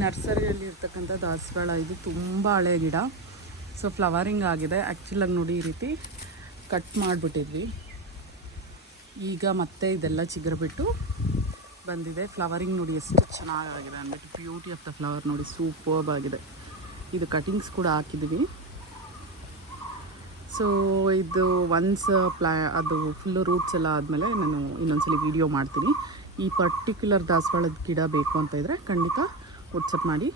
ನರ್ಸರಿಯಲ್ಲಿ ಇರ್ತಕ್ಕಂಥ ದಾಸವಾಳ ಇದು ತುಂಬ ಹಳೆಯ ಗಿಡ. ಸೊ ಫ್ಲವರಿಂಗ್ ಆಗಿದೆ. ಆ್ಯಕ್ಚುಲಾಗಿ ನೋಡಿ ಈ ರೀತಿ ಕಟ್ ಮಾಡಿಬಿಟ್ಟಿದ್ವಿ, ಈಗ ಮತ್ತೆ ಇದೆಲ್ಲ ಚಿಗುರುಬಿಟ್ಟು ಬಂದಿದೆ. ಫ್ಲವರಿಂಗ್ ನೋಡಿ ಎಷ್ಟು ಚೆನ್ನಾಗಿದೆ ಅಂದ್ಬಿಟ್ಟು, ಬ್ಯೂಟಿ ಆಫ್ ದ ಫ್ಲವರ್ ನೋಡಿ, ಸೂಪರ್ಬ್ ಆಗಿದೆ. ಇದು ಕಟಿಂಗ್ಸ್ ಕೂಡ ಹಾಕಿದ್ವಿ. ಸೊ ಇದು ಒನ್ಸ್ ಅದು ಫುಲ್ಲು ರೂಟ್ಸ್ ಎಲ್ಲ ಆದಮೇಲೆ ನಾನು ಇನ್ನೊಂದ್ಸಲಿ ವೀಡಿಯೋ ಮಾಡ್ತೀನಿ. ಈ ಪರ್ಟಿಕ್ಯುಲರ್ ದಾಸವಾಳದ ಗಿಡ ಬೇಕು ಅಂತ ಇದ್ದರೆ ಖಂಡಿತ ವಾಟ್ಸಪ್ ಮಾಡಿ.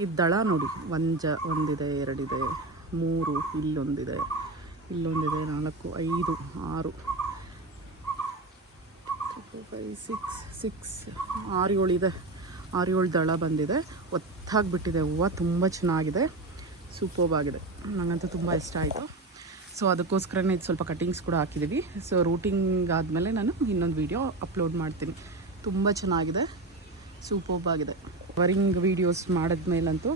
ಈ ದಳ ನೋಡಿ, ಒಂದಿದೆ, ಎರಡಿದೆ, 3, ಇಲ್ಲೊಂದಿದೆ, 4, 5, 6, 6, 7 ಇದೆ. 6-7 ದಳ ಬಂದಿದೆ. ಒತ್ತಾಗಿಬಿಟ್ಟಿದೆ. ಹೂವು ತುಂಬ ಚೆನ್ನಾಗಿದೆ, ಸೂಪರ್ಬ್ ಆಗಿದೆ. ನನಗಂತೂ ತುಂಬ ಇಷ್ಟ ಆಯಿತು. ಸೊ ಅದಕ್ಕೋಸ್ಕರನೇ ಇದು ಸ್ವಲ್ಪ ಕಟಿಂಗ್ಸ್ ಕೂಡ ಹಾಕಿದ್ದೀವಿ. ಸೊ ರೂಟಿಂಗ್ ಆದಮೇಲೆ ನಾನು ಇನ್ನೊಂದು ವೀಡಿಯೋ ಅಪ್ಲೋಡ್ ಮಾಡ್ತೀನಿ. ತುಂಬ ಚೆನ್ನಾಗಿದೆ, ಸೂಪರ್ಬ್ ಆಗಿದೆ. ಕವರಿಂಗ್ ವೀಡಿಯೋಸ್ ಮಾಡಿದ್ಮೇಲಂತೂ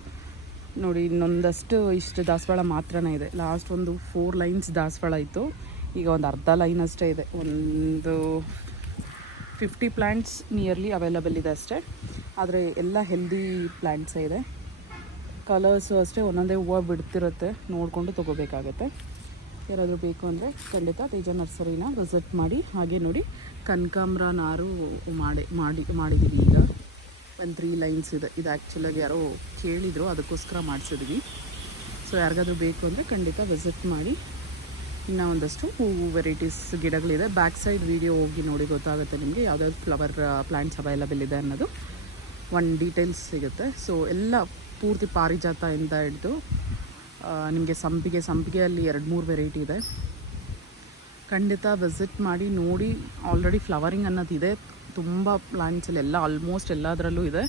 ನೋಡಿ, ಇನ್ನೊಂದಷ್ಟು ಇಷ್ಟು ದಾಸವಾಳ ಮಾತ್ರನೇ ಇದೆ. ಲಾಸ್ಟ್ ಒಂದು 4 ಲೈನ್ಸ್ ದಾಸವಾಳ ಇತ್ತು, ಈಗ ಒಂದು ಅರ್ಧ ಲೈನ್ ಅಷ್ಟೇ ಇದೆ. ಒಂದು 50 ಪ್ಲ್ಯಾಂಟ್ಸ್ ನಿಯರ್ಲಿ ಅವೈಲಬಲ್ ಇದೆ ಅಷ್ಟೇ. ಆದರೆ ಎಲ್ಲ ಹೆಲ್ದಿ ಪ್ಲ್ಯಾಂಟ್ಸೇ ಇದೆ. ಕಲರ್ಸು ಅಷ್ಟೇ ಒಂದೊಂದೇ ಹೂವು ಬಿಡ್ತಿರುತ್ತೆ, ನೋಡಿಕೊಂಡು ತೊಗೋಬೇಕಾಗತ್ತೆ. ಯಾರಾದರೂ ಬೇಕು ಅಂದರೆ ಖಂಡಿತ ತೇಜ ನರ್ಸರಿನ ವಿಸಿಟ್ ಮಾಡಿ. ಹಾಗೆ ನೋಡಿ, ಕನಕಾಂಬರ ನಾರು ಮಾಡಿದ್ದೀವಿ. ಈಗ ಒಂದು 3 ಲೈನ್ಸ್ ಇದೆ. ಇದು ಆ್ಯಕ್ಚುಲಾಗಿ ಯಾರೋ ಕೇಳಿದರು, ಅದಕ್ಕೋಸ್ಕರ ಮಾಡಿಸಿದ್ವಿ. ಸೊ ಯಾರಿಗಾದ್ರೂ ಬೇಕು ಅಂದರೆ ಖಂಡಿತ ವಿಸಿಟ್ ಮಾಡಿ. ಇನ್ನೂ ಒಂದಷ್ಟು ಹೂವು ವೆರೈಟೀಸ್ ಗಿಡಗಳಿದೆ. ಬ್ಯಾಕ್ ಸೈಡ್ ವೀಡಿಯೋ ಹೋಗಿ ನೋಡಿ, ಗೊತ್ತಾಗುತ್ತೆ ನಿಮಗೆ ಯಾವ್ದಾದ್ರು ಫ್ಲವರ್ ಪ್ಲ್ಯಾಂಟ್ಸ್ ಅವೈಲಬಲ್ ಇದೆ ಅನ್ನೋದು ಒಂದು ಡೀಟೇಲ್ಸ್ ಸಿಗುತ್ತೆ. ಸೊ ಎಲ್ಲ ಪೂರ್ತಿ ಪಾರಿಜಾತದಿಂದ ಹಿಡಿದು ನಿಮಗೆ ಸಂಪಿಗೆಯಲ್ಲಿ 2-3 ವೆರೈಟಿ ಇದೆ. ಖಂಡಿತ ವಿಸಿಟ್ ಮಾಡಿ ನೋಡಿ. ಆಲ್ರೆಡಿ ಫ್ಲವರಿಂಗ್ ಅನ್ನೋದಿದೆ ತುಂಬ ಪ್ಲ್ಯಾಂಟ್ಸಲ್ಲಿ, ಎಲ್ಲ ಆಲ್ಮೋಸ್ಟ್ ಎಲ್ಲದರಲ್ಲೂ ಇದೆ.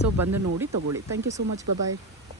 ಸೊ ಬಂದು ನೋಡಿ ತೊಗೊಳ್ಳಿ. Thank you so much. Bye.